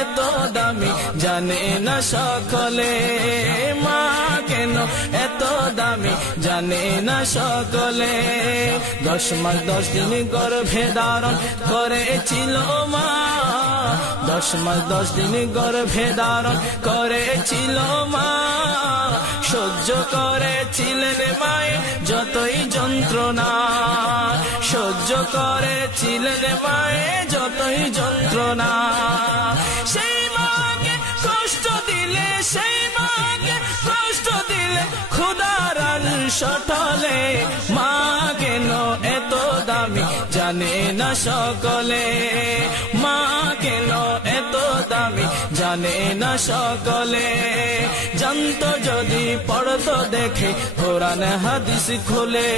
এত দামি জানে না সকলে, মা কেন এত দামি জানে না সকলে। 10 মাস 10 দিন গর্ভে ধারণ করেছিল মা, 10 মাস 10 দিন গর্ভে ধারণ করেছিল মা। সহ্য করেছিলেন মায়ে যতই যন্ত্রণা, সহ্য করেছিলেন মায়ে যতই যন্ত্রণা। সেই মাকে কষ্ট দিলে, সেই মাকে কষ্ট দিলে খোদার আরশ টলে, মা কেন এত দামি জানে না সকলে, মা কেন এত দামি জানে না সকলে। জানতো যদি পড়তো দেখে কোরআন হাদিস খুলে,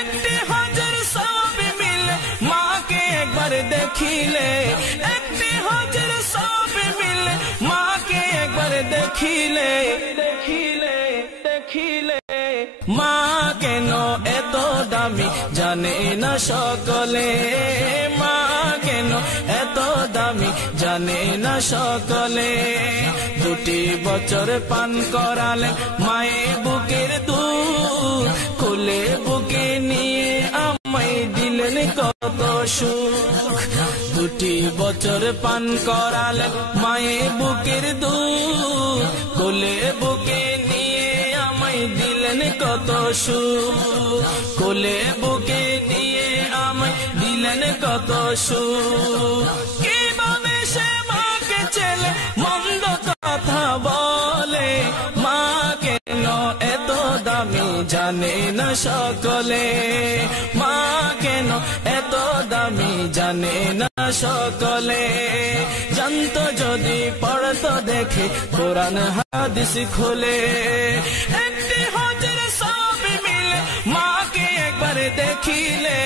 একটি হজের সওয়াব মিলে মাকে একবার দেখিলে, একটি হজের সওয়াব মিলে মাকে একবার দেখিলে, দেখিলে দেখিলে। মা কেন এত দামি জানে না সকলে, মা কেন এত দামি জানে না সকলে। 2 বছর পান করালে মায়ে বুকের দুধ, কোলে বুকে নিয়ে আমায় দিলেন কত সুখ। 2 বছর পান করালে মায়ে বুকের দুধ, কোলে বুকে নিয়ে আমায় দিলেন কত সুখ, কোলে বুকে নিয়ে আমায় দিলেন কত সুখ। কিভাবে সে মাকে ছেলে মন্দ কথা বলে, মা কেন এত দামি জানে না সকলে, মা কেন এত দামি জানে না সকলে। জানতো যদি পড়তো দেখে কোরআন হাদিস খুলে, একটি হজের সওয়াব মিলে মাকে একবার দেখিলে,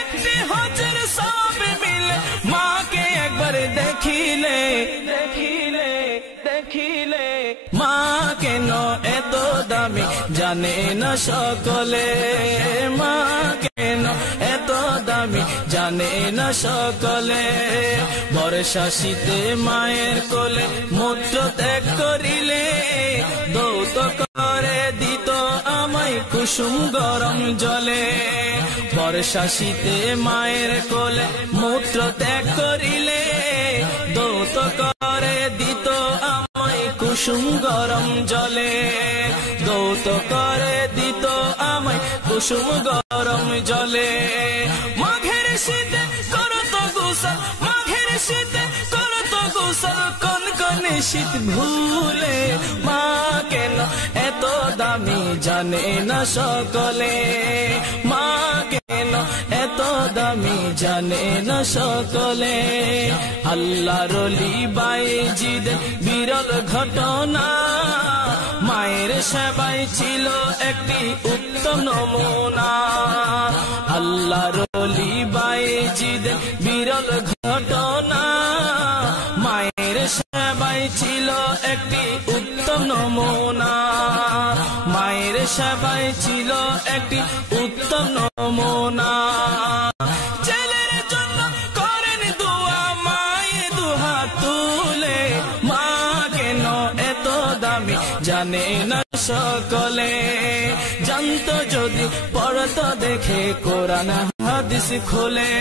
একটি হজের সওয়াব মিলে মাকে একবার দেখিলে, দেখিলে দেখিলে। মা কেন এত দামি জানে না সকলে, মা কেন এত দামি জানে না সকলে। বর্ষা শীতে মায়ের কোলে মূত্র ত্যাগ করিলে, দৌত করে দিত আমায় কুসুম গরম জলে। বর্ষা শীতে মায়ের কোলে মূত্র ত্যাগ করিলে, দৌত করে দিত আমায় কুসুম গরম জলে, দৌত করে দিত আমায় কুসুম গরম জলে। মাঘের শীতে করত গোসল, মাঘের শীতে করত গোসল, কনকনে শীত ভুলে, মা কেন এত দামি জানে না সকলে, মা কেন এত দামি জানে না সকলে। আল্লাহর ওলি বাইজিদ বিরল ঘটনা, মায়ের সেবায় ছিল একটি উত্তম নমুনা। আল্লাহর ওলি বাইজিদ বিরল ঘটনা, মায়ের সেবায় ছিল একটি উত্তম নমুনা, মায়ের সেবায় ছিল একটি উত্তম নমুনা। ছেলের জন্য করেন দোয়া মায়ে দুহাত তুলে, মা কেন এত দামি জানে না সকলে। জানতো যদি পড়তো দেখে কোরআন হাদিস খুলে,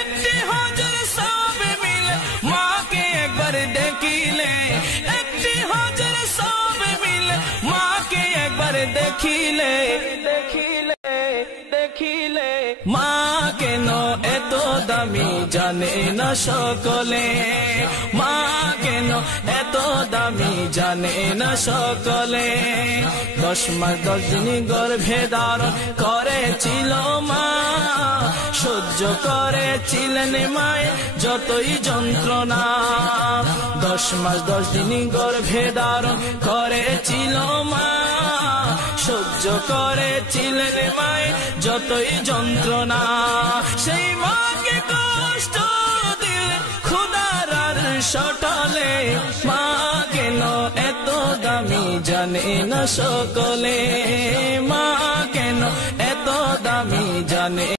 একটি হজের সওয়াব মিলে মাকে একবার দেখিলে, একটি হজের সওয়াব মিলে মাকে একবার দেখিলে, দেখিলে দেখিলে। মা কেন এত দামি জানে না সকলে, মা কেন এত দামি জানে না সকলে। 10 মাস 10 দিন গর্ভে ধারণ করেছিল মা, সহ্য করেছিলেন মায়ে যতই যন্ত্রণা। 10 মাস 10 দিন গর্ভে ধারণ করেছিল মা, সহ্য করেছিলেন মায়ে যতই যন্ত্রণা। সেই মাকে কষ্ট দিলে খোদার আরশ টলে, মা কেন এত দামি জানে না সকলে, মা কেন এত দামি জানে